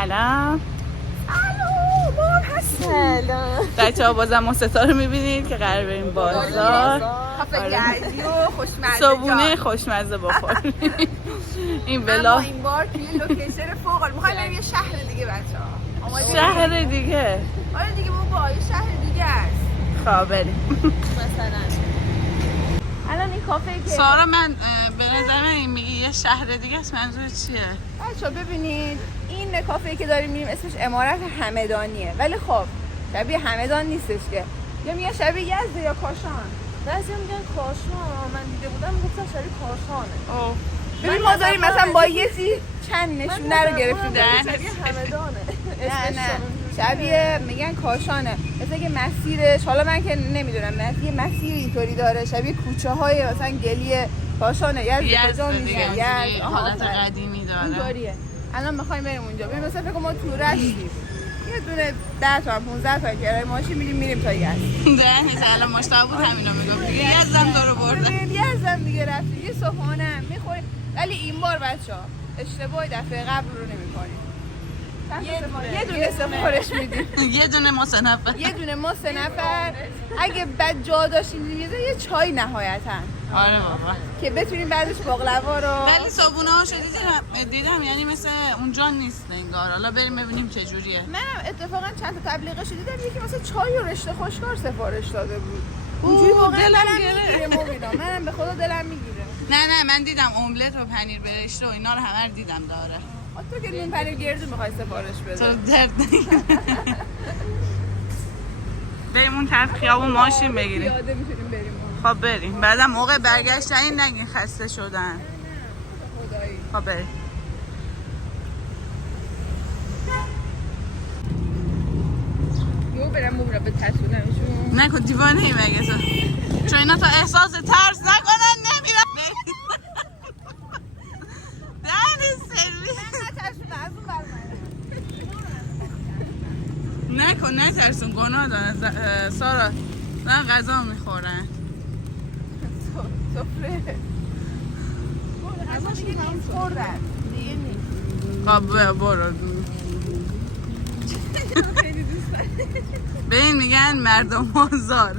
سلام. سلام بچه ها بازم ما ستاره میبینید که قرار بریم بازار. گردی و خوشمزه صبونه خوشمزه بخوریم. این اما بلا این بار توی لوکیشن فوق العاده میخوایم بریم یه شهر دیگه بچه‌ها. شهر دیگه. آره دیگه بابا یه شهر دیگه است. خب بریم. مثلا الان این کافه که سارا من به نظر من میگی یه شهر دیگه است، منظور چیه؟ بچه‌ها ببینید این کافه که داریم میریم اسمش امارت همدانیه، ولی خب شبیه همدان نیستش که، یا میگن شبیه یزد یا کاشان. بعضی میگن کاشان، من دیده بودم گفتم شبیه کاشانه. اوه ببین ما داریم مثلا با یه چند نشونه رو گرفتیم شبیه همدانه. نه شبیه میگن کاشانه، مثلا که مسیرش، حالا من که نمیدونم یه مسیر اینطوری داره شبیه کوچه های مثلا گلی کاشانه. یزد کجا میشه؟ یزد حالت قدیمی داره. اینطوریه. الان میخوایم بریم اونجا. ببین مثلا فکر کنم ما تو رشتیم، یه دونه 10 تا 15 تا کرایه ماشین میریم تا یزد. ده نیست الان مشتاق بود همینا میگفت دیگه یزدم تو رو برده. یزدم دیگه رفتیم یه صبحانه میخوریم، ولی این بار بچه‌ها اشتباه دفعه قبل رو نمی‌کنیم. یه دونه سفارش میدیم. یه دونه ما 3 نفر. یه دونه ما 3 نفر. اگه بعد جا داشتیم یه چای نهایتاً. آره بابا. که بتونیم بعدش باقلوا رو. ولی صابونه هاشو دیدم یعنی مثل اونجا نیست انگار. حالا بریم ببینیم چه جوریه. منم اتفاقا چند تا تبلیغش دیدم، یکی مثلا چای و رشته خوشگار سفارش داده بود. اونجوری واقعا دلم میگیره. منم به خدا دلم میگیره. نه من دیدم املت و پنیر برشته و اینا رو همه رو دیدم داره. تو که نون پنیر گردو میخوای سفارش بده. تو درد بریم اون طرف خیابون ماشین بگیریم. پیاده میتونیم بریم. خب بریم. بعدم موقع برگشتن نگین خسته شدن. خدایی. خب بریم. یو برم مبرا به ترسونمشون. نکن دیوانه ای مگه تو. چون اینا تا احساس ترس نکنن نمیرن. دهن سرویس. من نترسونم از اون برمه. نکن نترسون گناه دارن. سارا دارن غذا میخورن. سفره. غذا دیگه نیست خوردن. دیگه نیست. خب برو. خیلی دوست دارم. به این میگن مردم آزار.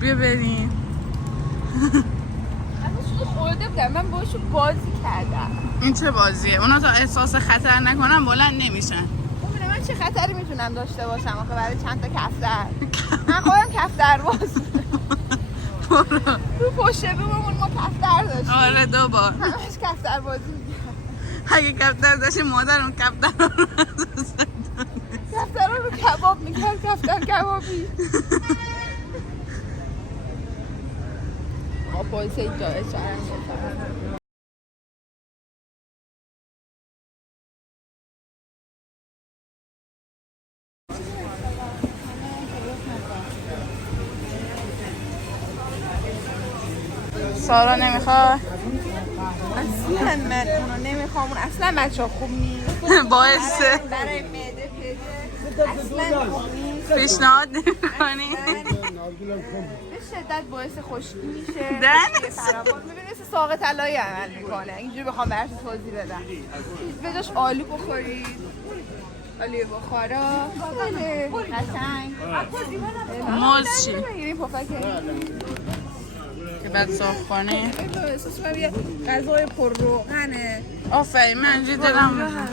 بیا بریم. ازش خورده بودم، من باشون بازی کردم. این چه بازیه؟ اونا تا احساس خطر نکنن بلند نمیشن. ببینم من چه خطری میتونم داشته باشم آخه برای چند تا کفتر. من خودم کفتر باز. تو پشت بوممون ما کفتر داشتیم. آره 2 بار. همش کفتر بازی می‌کردیم. اگه کفتر داشتیم مادر اون کفتر رو کفتر رو کباب میکرد. کفتر کبابی. پلیس اینجا اشاره سارا نمیخواد. اصلا من اونو نمیخوام. اون اصلا بچه خوب نیست. باعثه برای معده پده اصلا خوب نیست. پیشنهاد نمی‌کنی؟ به شدت باعث خشکی میشه. میبینی مثل ساق طلایی عمل میکنه. اینجوری بخوام براتون توضیح بدم. به جاش آلو بخورید. آلو بخارا. بله. قشنگ. موز چی؟ بگیریم پفکه. که بعد صاف کنی. احساس کنم یه غذای پر روغنه. آفرین من اینجوری دلم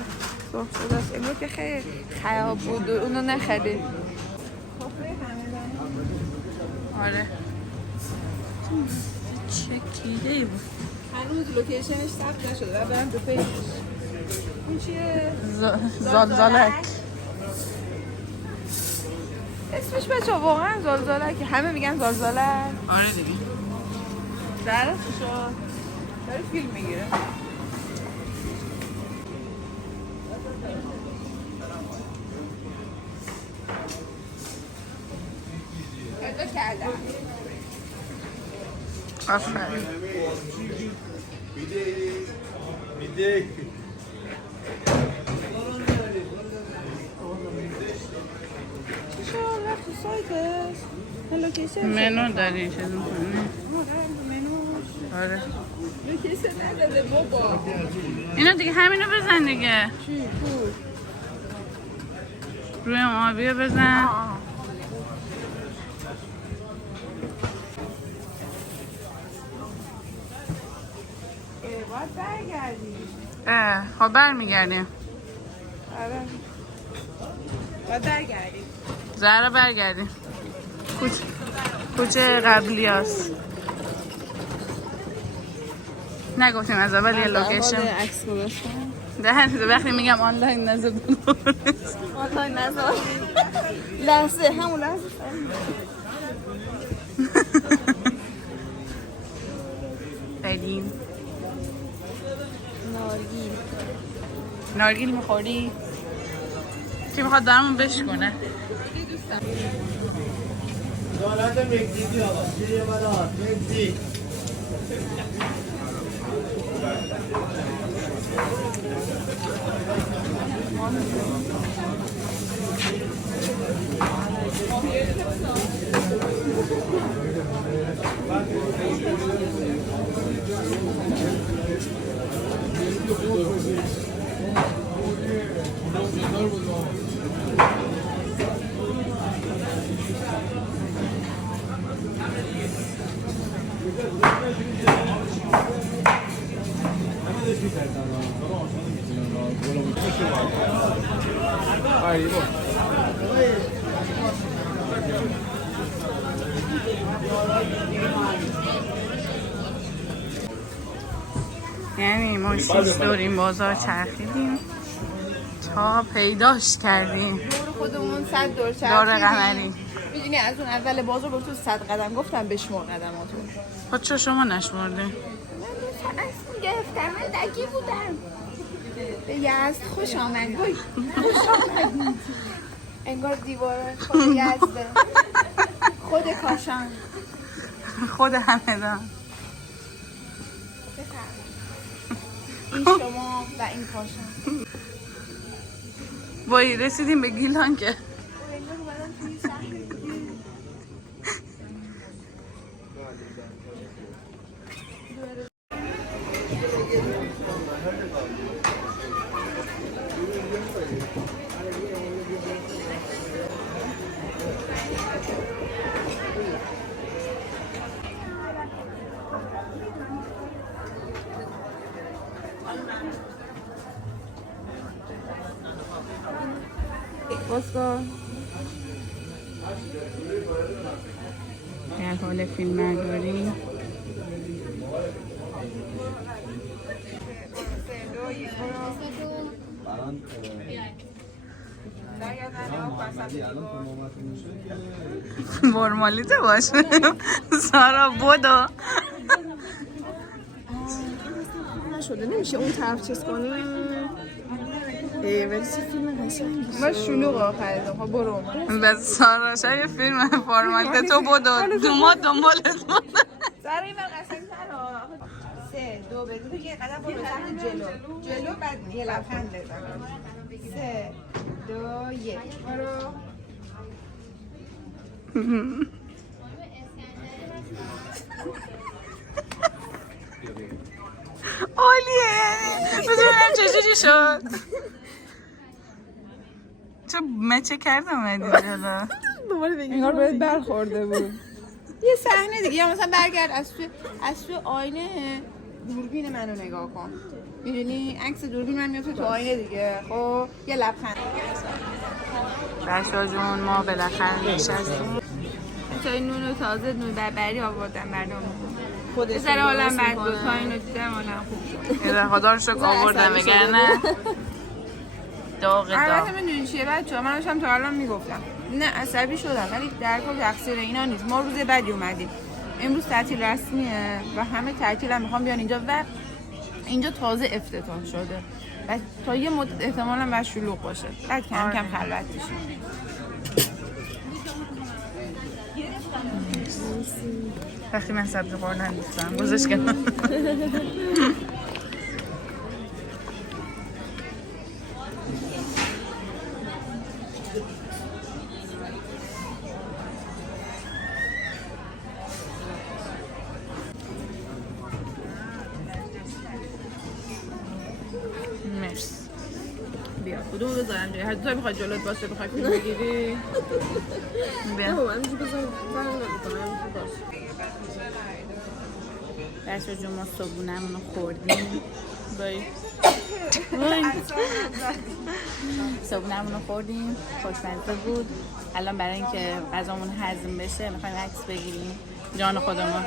صاف شده است. امروز که خیلی خراب بود اونو نخرید. آره. چه کیده بود. هنوز لوکیشنش ثبت نشده و برم دو پیجش. این چیه؟ زلزلک. اسمش بچه واقعا زلزلک. همه میگن زلزلک. آره دیگه. درستشو داره فیلم میگیره. پیدا کردم. آفرین. تو سایتش لوکیشن منو داری چیز میکنی؟ منو آره کسی نداده بابا. اینا دیگه همینو بزن دیگه. چی؟ کو؟ روی آبیو بزن. باید برگردی. خب برمیگردیم. آره. باید برگردی. زهرا برگردیم. کوچه قبلی هست. نگفتیم از اول یه لوکیشن. عکس گذاشتم. وقتی میگم آنلاین نزد آنلاین نزد. لحظه همون لحظه. بریم. نارگیل میخوری؟ کی میخواد درمون بشکنه؟ دولت مکزیکی آقا سیریه بالا مکزیک یعنی ما 6 دور این بازار چرخیدیم تا پیداش کردیم. دور خودمون 100 دور چرخیدیم. دور قمری. میدونی از اون اول بازار گفتم 100 قدم گفتم بشمار قدماتو. خب چرا شما نشمردی؟ من اصلا گرفتم من دکی بودم. به یزد خوش آمد. خوش آمد. انگار دیواره خود یزده. خود کاشان. خود همدان. این شما و این کاشان. وای رسیدیم به گیلان که بازگاه در حال فیلم برداری. برمالیته باشه سارا بودو نشده نمیشه اون طرف چیز کنه. ولی فیلم قشنگه. من شلوغ آخره خب برو. بس سارا شاید فیلم فرمالیته تو بودو دوما دنبالت بود. سر این من قشنگ‌تره. 3 2 بدون یه قدم برو سمت جلو بعد یه لبخند بزن. 3 2 1 برو. عالیه. ببینم چجوری شد. چه مچه کردم اومدی جدا. انگار باید برخورده بود. یه صحنه دیگه یا مثلا برگرد از تو آینه دوربین منو نگاه کن. میدونی عکس دوربین من میفته تو آینه دیگه. خب یه لبخند. بچه‌ها جون ما بالاخره نشستیم. تا این نونو تازه نون بربری آوردم بردم. خودش سر حالم بعد دو تا اینو دیدم حالم خوب شد. خدا رو شکر آوردم وگرنه داغ. البته میدونی چیه بچه‌ها من داشتم تا الان میگفتم نه عصبی شدم ولی در کل تقصیر اینا نیست. ما روز بعدی اومدیم امروز تعطیل رسمیه و همه تعطیل هم میخوام بیان اینجا و اینجا تازه افتتاح شده و تا یه مدت احتمالاً باید شلوغ باشه بعد کم کم خلوت بشه. وقتی من سبزی خوردن دوستم گذاشت کنم. بیا کدوم بذارم جایی؟ هر دوتا میخوای جلوت باشه بخوای فیلم بگیری؟ بیا من اینجا بذارم فرق نمی‌کنه بچه جون ما صبحونمون رو خوردیم بایی صبحونمون رو خوردیم خوشمزه بود. الان برای اینکه غذامون هضم بشه میخوایم عکس بگیریم جان خودمون.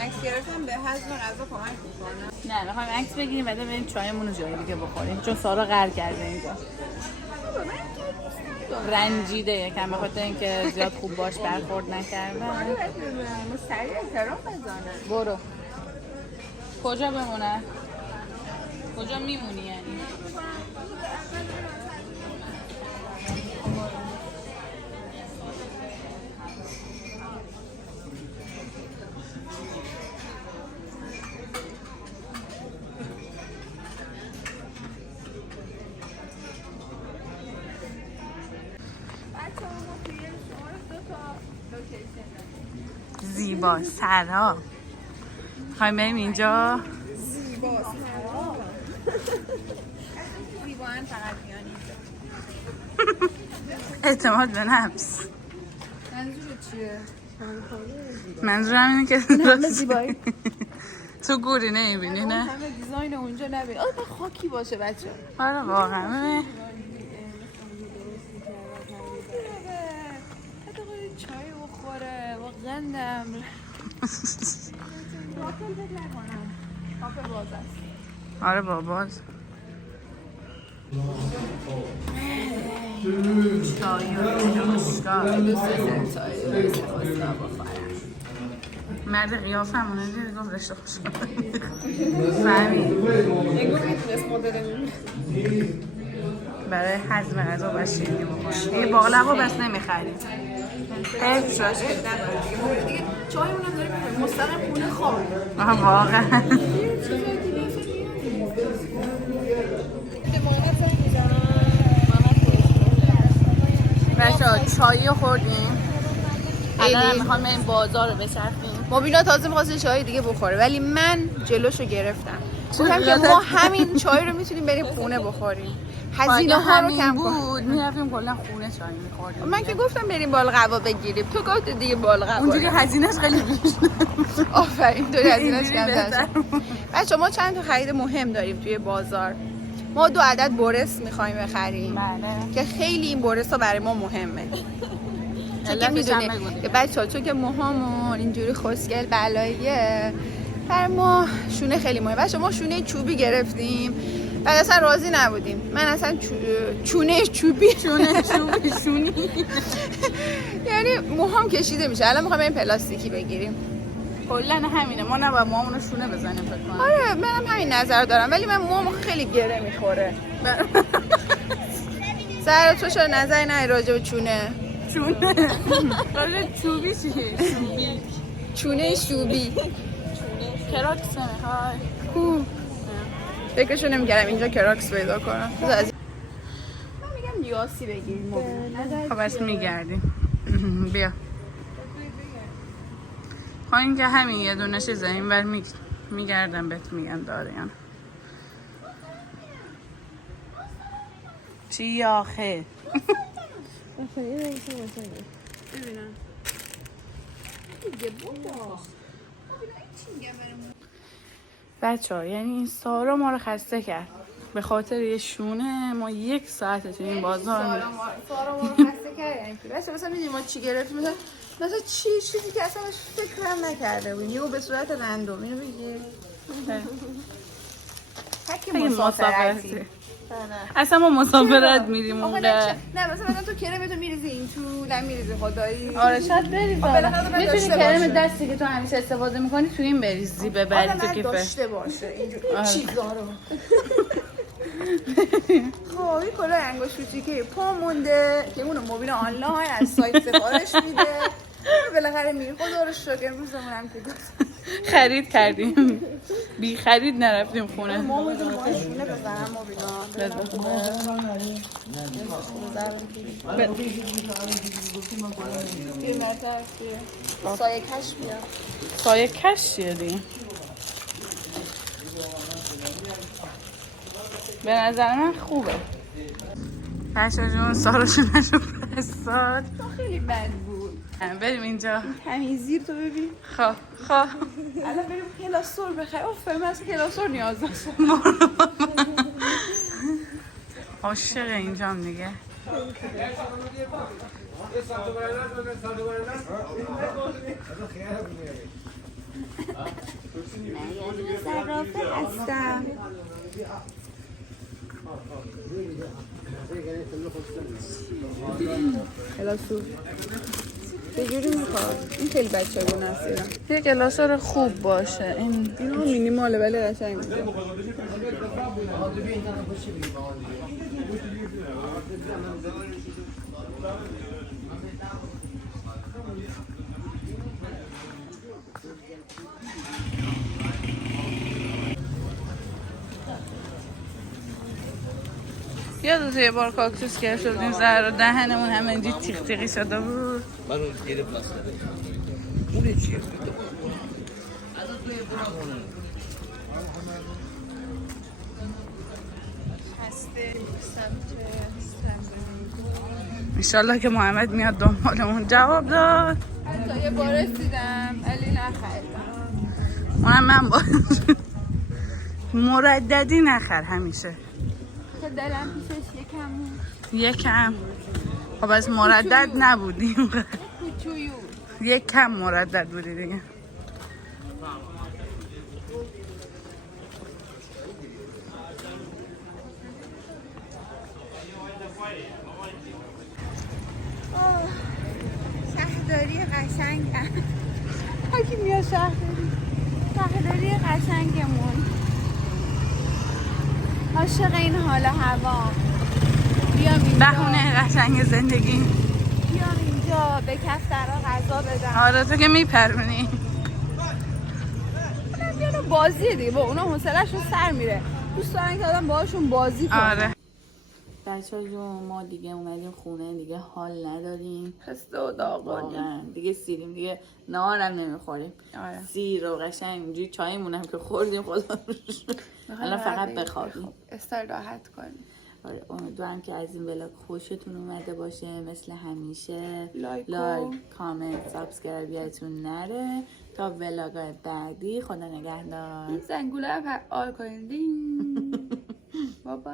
عکس گرفتم به هضم غذا کمک میکنه. نه میخوایم عکس بگیریم بعد بریم چایمون رو جای دیگه بخوریم چون سارا قهر کرده اینجا رنجیده یکم به خاطر اینکه زیاد خوب باش برخورد نکردن. سریع احترام بزنه. برو کجا بمونه؟ کجا میمونی یعنی؟ زیبا سرا خواهیم بریم اینجا زیبا سرا زیبا هم فقط بیان اینجا. اعتماد به نفس. منظور چیه؟ منظورم اینه که همه زیبایی تو گوری نمیبینی نه؟ همه دیزاین اونجا نبینی. آه تا خاکی باشه بچه. آره واقعا ببین حتی قاید چای بخوره با قندم کافه فکر نکنم کافه باز است. آره بابا چای مرد قیافه همونه دیگه گفت رشته خوش فهمید نگو میتونست مدل برای هضم غذا باید شیرینی بخوریم دیگه باقلوا بس نمیخریم حیف شد دیگه چای اونم داره میخوره مستقیم خونه خواب. آها واقعا بچه‌ها چایی رو خوردیم الان میخوام بریم بازار رو بچرخیم. مبینا تازه می‌خواست چای دیگه بخوره ولی من جلوشو گرفتم. گفتم که ما همین چای رو میتونیم بریم خونه بخوریم. هزینه ها رو کم کن. بود میرفتیم کلا خونه چای میخوردیم. من که گفتم بریم بالقوا بگیریم. تو گفت دیگه بالقوا. اونجوری هزینه‌اش خیلی بیشتر. آفرین تو هزینه‌اش کمتر. بچه‌ها ما چند تا خرید مهم داریم توی بازار. ما 2 عدد برس می‌خوایم بخریم. بله. که خیلی این برس‌ها برای ما مهمه. چون که میدونی که بچه‌ها چون که موهامون اینجوری خشکل بلاییه برای ما شونه خیلی مهمه. بچه‌ها ما شونه چوبی گرفتیم بعد اصلا راضی نبودیم. من اصلا چونه چوبی شونی یعنی موهام کشیده میشه. الان میخوام این پلاستیکی بگیریم. کلا همینه ما نباید موامونو شونه بزنیم فکر کنم. آره منم همین نظر دارم ولی من موام خیلی گره میخوره. سر تو چرا نظری نداری راجع به چونه؟ راجع چوبی چیه؟ چونه شوبی. کراکس نمیخوای؟ کو فکرشو نمی‌کردم اینجا کراکس پیدا کنم. من میگم یاسی بگیریم. خب بس میگردیم. بیا خواهیم که همین یه دونه چیزه این ور میگردم بهت میگم داره یا نه. چی آخه؟ ببینم بچه ها یعنی این سارا ما رو خسته کرد به خاطر یه شونه ما 1 ساعت تو این بازار سارا ما رو خسته کرد یعنی مثلا میدونی ما چی گرفتیم مثلا چیزی که اصلا فکرم نکرده بودیم یهو به صورت رندوم اینو بگیر تک مسافرتی اصلا ما مسافرت میریم اونجا. نه مثلا تو کرمتو میریزی این تو نمیریزی خدایی. آره شاید بریزی. میتونی کرم دستی که تو همیشه استفاده میکنی تو این بریزی ببری تو کیفه. داشته باشه اینجوری چیزا رو. خب این کلاه انگشتی که پا مونده که اونو موبیل آنلاین از سایت سفارش میده. بالاخره میریم خدا رو شکر امروزمون هم که خرید کردیم بی خرید نرفتیم خونه. ما شونه بزنم موبینا سایه کش بیا. سایه کش چیه دیگه؟ به نظر من خوبه. بچه جون ساراشونش رو فرستاد. خیلی بد بود. بریم اینجا. تمیزی تو ببین. خواه الان بریم کلاسور بخریم. من از کلاسور نیاز داشتم. عاشق اینجام دیگه. صرافه هستم. کلاسور چجوری میخواد؟ این خیلی بچه ها نسیرم. یه کلاسور خوب باشه. این ها مینیماله ولی قشنگ میده. یادت یه بار کاکتوس که شدیم زهر و دهنمون همه اینجوری تیغ تیغی شده بود. من اون گیره پلاستیک اون چیه؟ انشالله که محمد میاد دنبالمون. جواب داد. حتی یه بار رسیدم ولی نخریدم. اونم من با مرددی نخر همیشه. که دلم پیشش یکم. خب از مردد نبودیم. کوچویو. یک کم مردد بودی دیگه. شهرداری قشنگم. هاکی میاد شهرداری قشنگمون. عاشق این حال هوا. بیام اینجا. بهونه قشنگ زندگی. بیام اینجا به کفترها غذا بدم. آره تو که میپرونی. اونم بیانو بازیه دیگه. با اونا حوصله‌شون سر میره. دوست دارن که آدم باهاشون بازی کنه. آره. بچه‌ها جون ما دیگه اومدیم خونه دیگه حال نداریم. خسته و داغانیم. دیگه سیریم دیگه نهارم نمیخوریم. آره. سیر و قشنگ اینجوری چایمون که خوردیم خدا رو شکر. الان فقط بخوابیم. استراحت کنیم. آره امیدوارم که از این ولاگ خوشتون اومده باشه. مثل همیشه لایک کامنت سابسکرایب یادتون نره تا ولاگ‌های بعدی. خدا نگهدار. این زنگوله رو فعال کنید. بابا